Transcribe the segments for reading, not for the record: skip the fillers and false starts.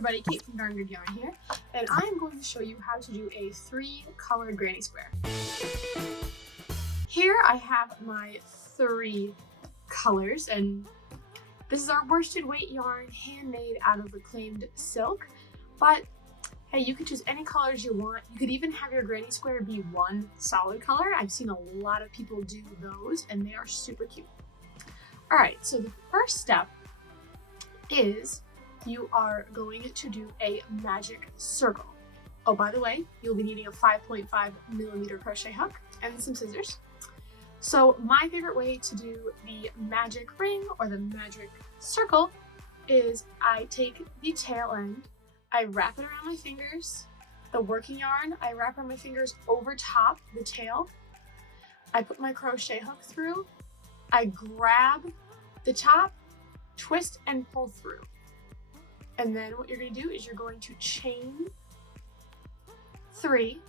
everybody, Kate from Darn Good Yarn here, and I am going to show you how to do a 3-colored granny square. Here I have my 3 colors, and this is our worsted weight yarn, handmade out of reclaimed silk. But hey, you could choose any colors you want. You could even have your granny square be one solid color. I've seen a lot of people do those, and they are super cute. All right, so the first step is you are going to do a magic circle. Oh, by the way, you'll be needing a 5.5mm crochet hook and some scissors. So my favorite way to do the magic ring or the magic circle is I take the tail end, I wrap it around my fingers, the working yarn, I wrap around my fingers over top the tail, I put my crochet hook through, I grab the top, twist and pull through. And then what you're going to do is you're going to chain 3,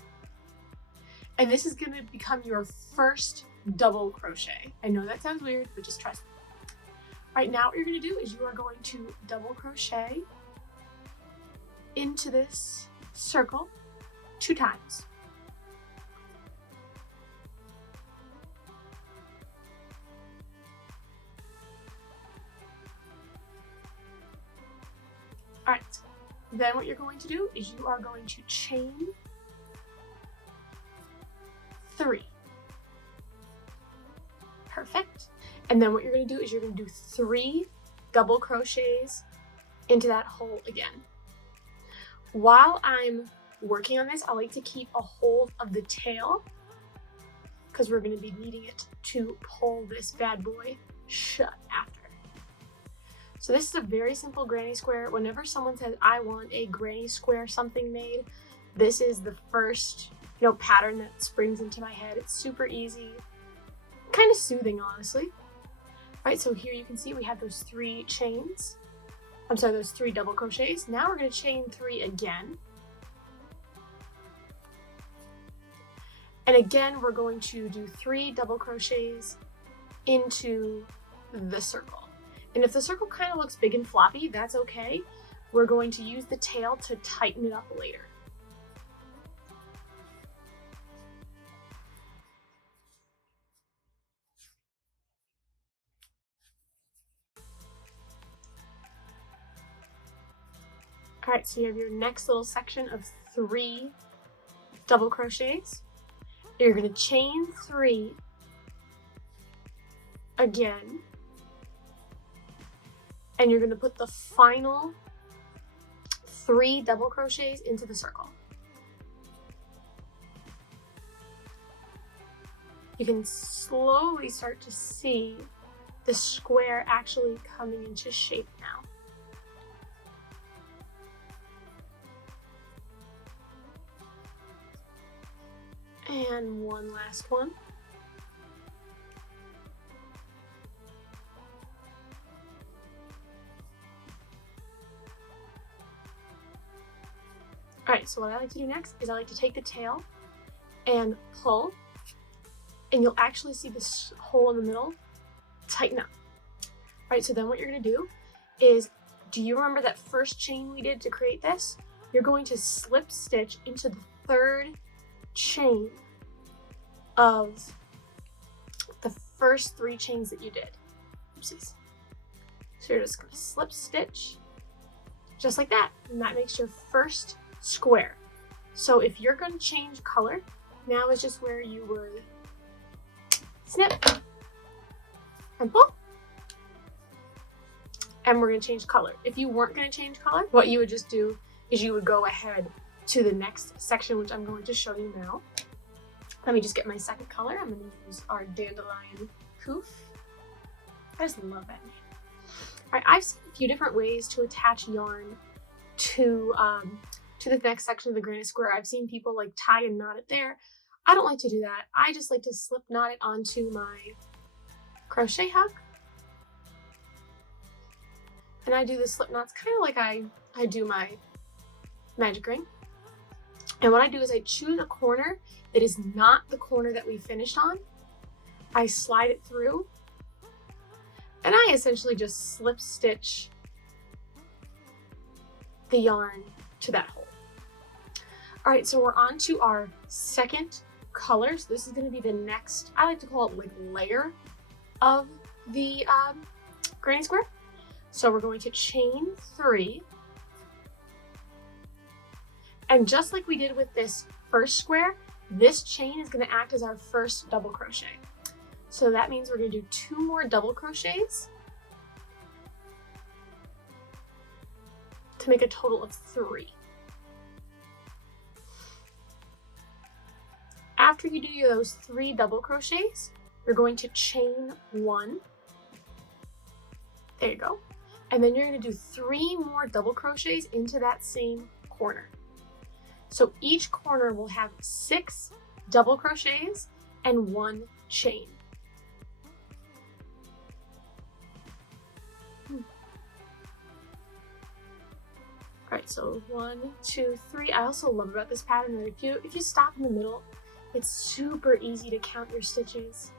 and this is going to become your first double crochet. I know that sounds weird, but just trust me. Right now what you're going to do is you are going to double crochet into this circle 2 times. All right, then what you're going to do is you are going to chain 3. Perfect. And then what you're going to do is you're going to do 3 double crochets into that hole again. While I'm working on this, I like to keep a hold of the tail because we're going to be needing it to pull this bad boy shut after. So this is a very simple granny square. Whenever someone says, I want a granny square something made, this is the first, pattern that springs into my head. It's super easy, kind of soothing, honestly. All right, so here you can see we have those 3 chains. Those 3 double crochets. Now we're going to chain 3 again. And again, we're going to do 3 double crochets into the circle. And if the circle kind of looks big and floppy, that's okay. We're going to use the tail to tighten it up later. All right, so you have your next little section of 3 double crochets. You're going to chain 3 again. And you're going to put the final 3 double crochets into the circle. You can slowly start to see the square actually coming into shape now. And one last one. All right, so what I like to do next is I like to take the tail and pull, and you'll actually see this hole in the middle tighten up. All right, so then what you're gonna do is, do you remember that first chain we did to create this? You're going to slip stitch into the 3rd chain of the first 3 chains that you did. Oopsies. So you're just gonna slip stitch just like that, and that makes your first square. So if you're going to change color, now is just where you would snip and pull, and we're going to change color. If you weren't going to change color, what you would just do is you would go ahead to the next section, which I'm going to show you now. Let me just get my second color. I'm going to use our dandelion poof. I just love that name. All right, I've seen a few different ways to attach yarn to the next section of the granny square. I've seen people like tie and knot it there. I don't like to do that. I just like to slip knot it onto my crochet hook. And I do the slip knots kind of like I do my magic ring. And what I do is I choose a corner that is not the corner that we finished on. I slide it through, and I essentially just slip stitch the yarn to that hole. All right, so we're on to our second color. So this is going to be the next, I like to call it like layer of the granny square. So we're going to chain 3. And just like we did with this first square, this chain is going to act as our first double crochet. So that means we're going to do 2 more double crochets to make a total of 3. After you do those 3 double crochets, you're going to chain 1. There you go. And then you're going to do 3 more double crochets into that same corner. So each corner will have 6 double crochets and 1 chain. All right, so 1, 2, 3. I also love about this pattern that if you stop in the middle, it's super easy to count your stitches.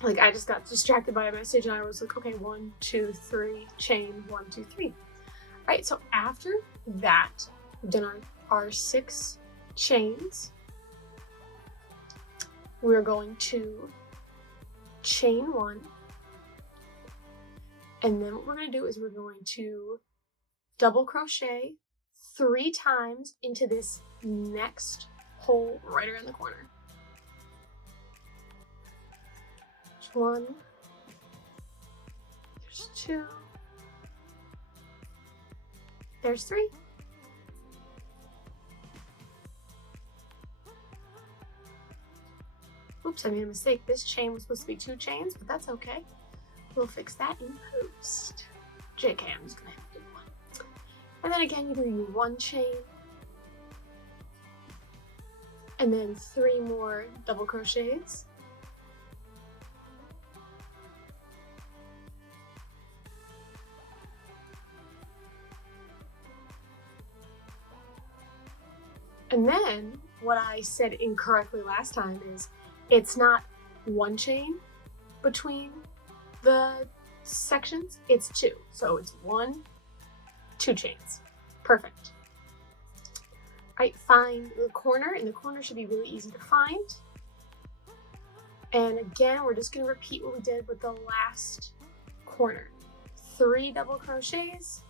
Like I just got distracted by a message and I was like, okay, 1, 2, 3, chain, 1, 2, 3. All right, so after that, we've done our 6 chains. We're going to chain 1. And then what we're going to do is we're going to double crochet 3 times into this next hole right around the corner. There's 1, there's 2, there's 3. Oops, I made a mistake. This chain was supposed to be 2 chains, but that's okay. We'll fix that in post. JK, I'm just gonna have to do 1. And then again, you're gonna do 1 chain, and then 3 more double crochets. And then what I said incorrectly last time is it's not 1 chain between the sections, it's 2. So it's 1, 2 chains. Perfect. All right, find the corner, and the corner should be really easy to find. And again, we're just going to repeat what we did with the last corner. 3 double crochets,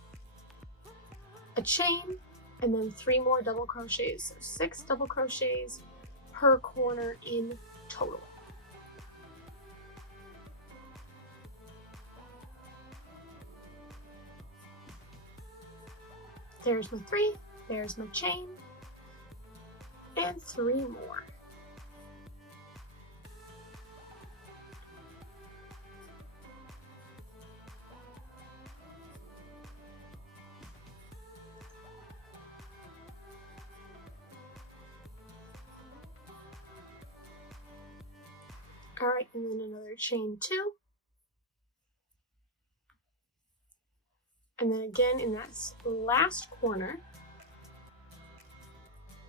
a chain, and then 3 more double crochets. So 6 double crochets per corner in total. There's my 3, there's my chain, and 3 more. All right, and then another chain 2. And then again in that last corner,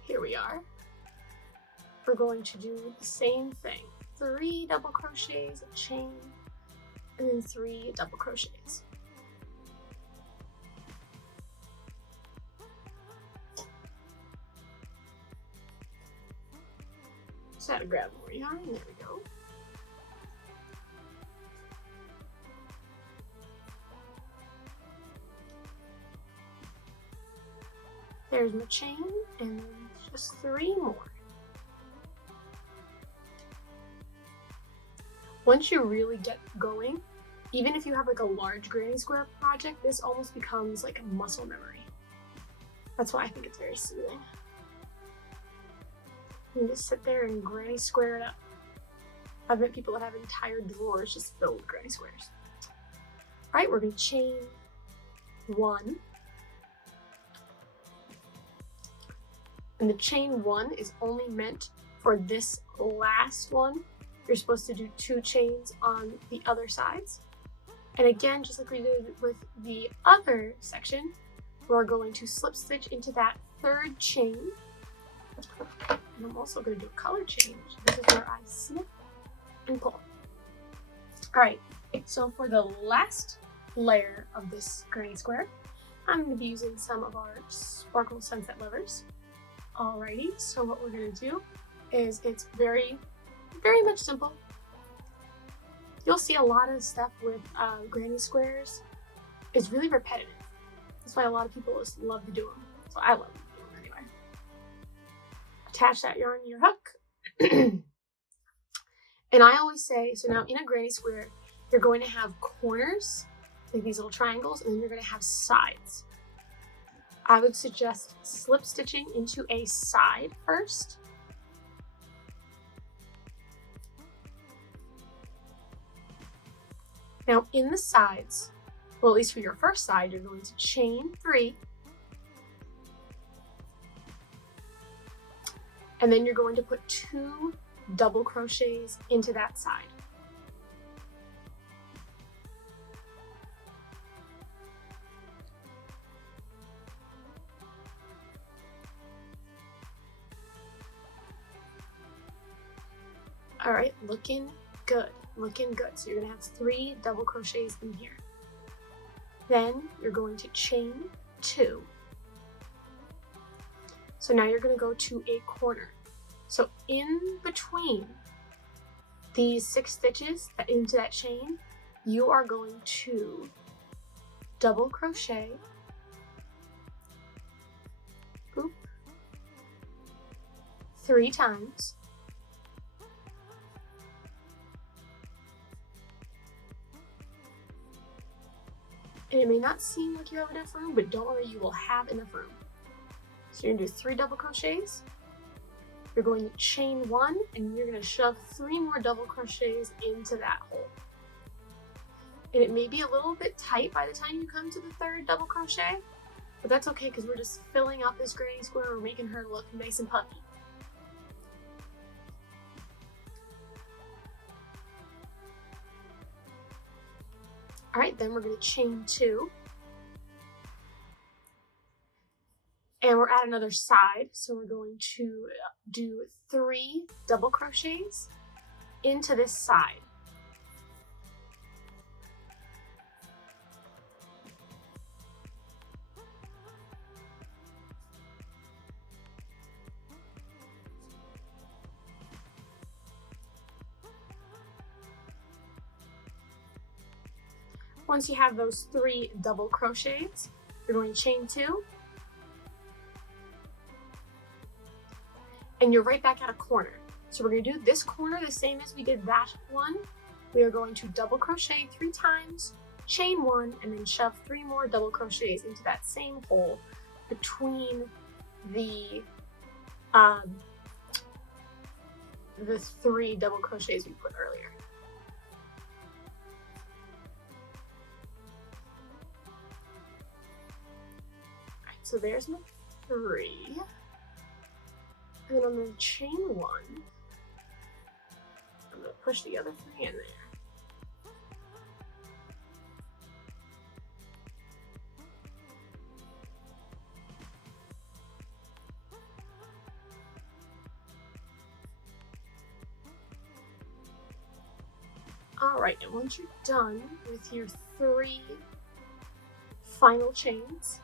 here we are, we're going to do the same thing. 3 double crochets, a chain, and then 3 double crochets. Just had to grab more yarn, there we go. There's my chain, and then just 3 more. Once you really get going, even if you have like a large granny square project, this almost becomes like a muscle memory. That's why I think it's very soothing. You can just sit there and granny square it up. I've met people that have entire drawers just filled with granny squares. All right, we're gonna chain 1. And the chain 1 is only meant for this last one. You're supposed to do 2 chains on the other sides. And again, just like we did with the other section, we're going to slip stitch into that 3rd chain. And I'm also going to do a color change. This is where I snip and pull. All right, so for the last layer of this granny square, I'm going to be using some of our Sparkle Sunset Lovers. Alrighty, so what we're going to do is it's very much simple. You'll see a lot of stuff with granny squares. It's really repetitive. That's why a lot of people just love to do them. So I love to do them anyway. Attach that yarn to your hook. And I always say, so now in a granny square, you're going to have corners, like these little triangles, and then you're going to have sides. I would suggest slip stitching into a side first. Now in the sides, well, at least for your first side, you're going to chain 3. And then you're going to put 2 double crochets into that side. All right, looking good, looking good. So you're gonna have 3 double crochets in here. Then you're going to chain 2. So now you're gonna go to a corner. So in between these 6 stitches into that chain, you are going to double crochet, boop, 3 times, and it may not seem like you have enough room, but don't worry, you will have enough room. So you're gonna do 3 double crochets, you're going to chain 1, and you're gonna shove 3 more double crochets into that hole. And it may be a little bit tight by the time you come to the 3rd double crochet, but that's okay because we're just filling out this granny square, we're making her look nice and puffy. All right, then we're gonna chain 2. And we're at another side, so we're going to do 3 double crochets into this side. Once you have those 3 double crochets, you're going to chain 2. And you're right back at a corner. So we're going to do this corner the same as we did that one. We are going to double crochet 3 times, chain 1, and then shove 3 more double crochets into that same hole between the 3 double crochets we put earlier. Alright, so there's my 3. And then I'm going to chain 1. I'm going to push the other 3 in there. Alright, and once you're done with your 3 final chains,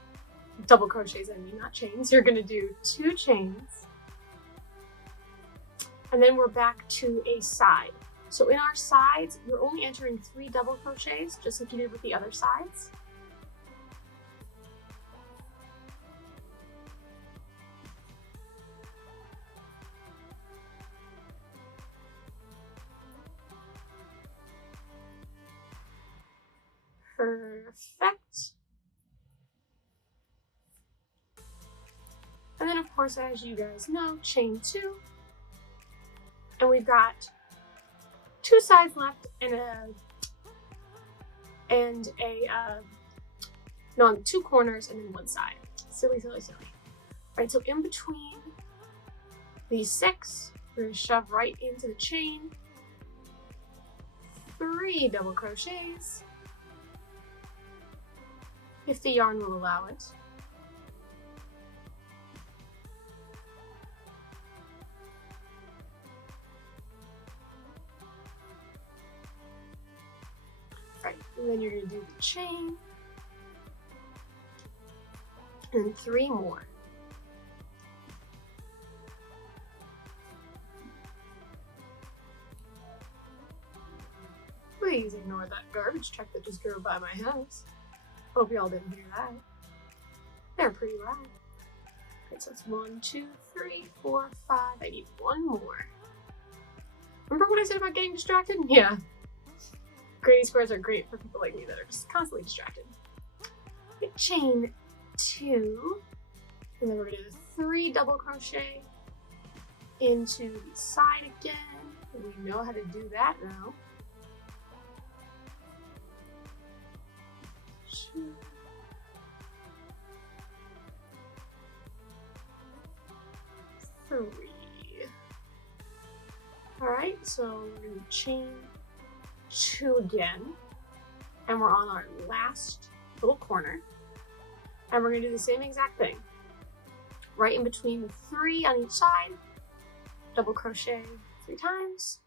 double crochets I mean, not chains, you're going to do 2 chains. And then we're back to a side. So in our sides, you're only entering 3 double crochets, just like you did with the other sides. Perfect. And then of course, as you guys know, chain 2. And we've got 2 sides left no, 2 corners and then 1 side. Silly, silly, silly. All right, so in between these 6, we're gonna shove right into the chain, 3 double crochets, if the yarn will allow it. Right, and then you're going to do the chain, and 3 more. Please ignore that garbage truck that just drove by my house. Hope y'all didn't hear that. They're pretty loud. Okay, so it's 1, 2, 3, 4, 5. I need 1 more. Remember what I said about getting distracted? Yeah. Granny squares are great for people like me that are just constantly distracted. Okay, chain 2, and then we're gonna do 3 double crochet into the side again. We know how to do that now. 2, 3. All right, so we're gonna chain 2 again, and we're on our last little corner, and we're gonna do the same exact thing. Right in between the 3 on each side, double crochet 3 times.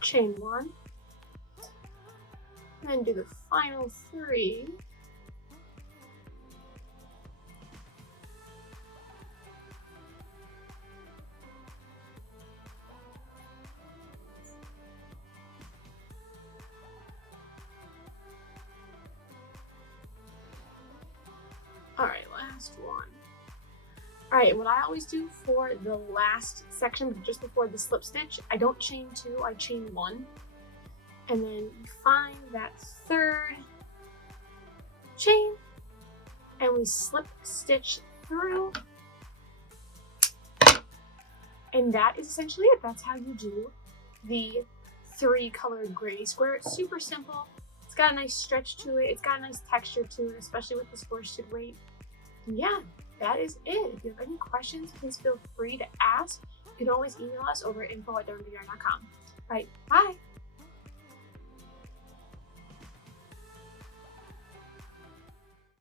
Chain 1, and then do the final 3. All right, last one. All right, what I always do for the last section, just before the slip stitch, I don't chain 2, I chain 1. And then you find that 3rd chain, and we slip stitch through. And that is essentially it. That's how you do the 3 colored granny square. It's super simple. It's got a nice stretch to it. It's got a nice texture to it, especially with this worsted weight. And yeah, that is it. If you have any questions, please feel free to ask. You can always email us over at info@darnbyarn.com. All right, bye.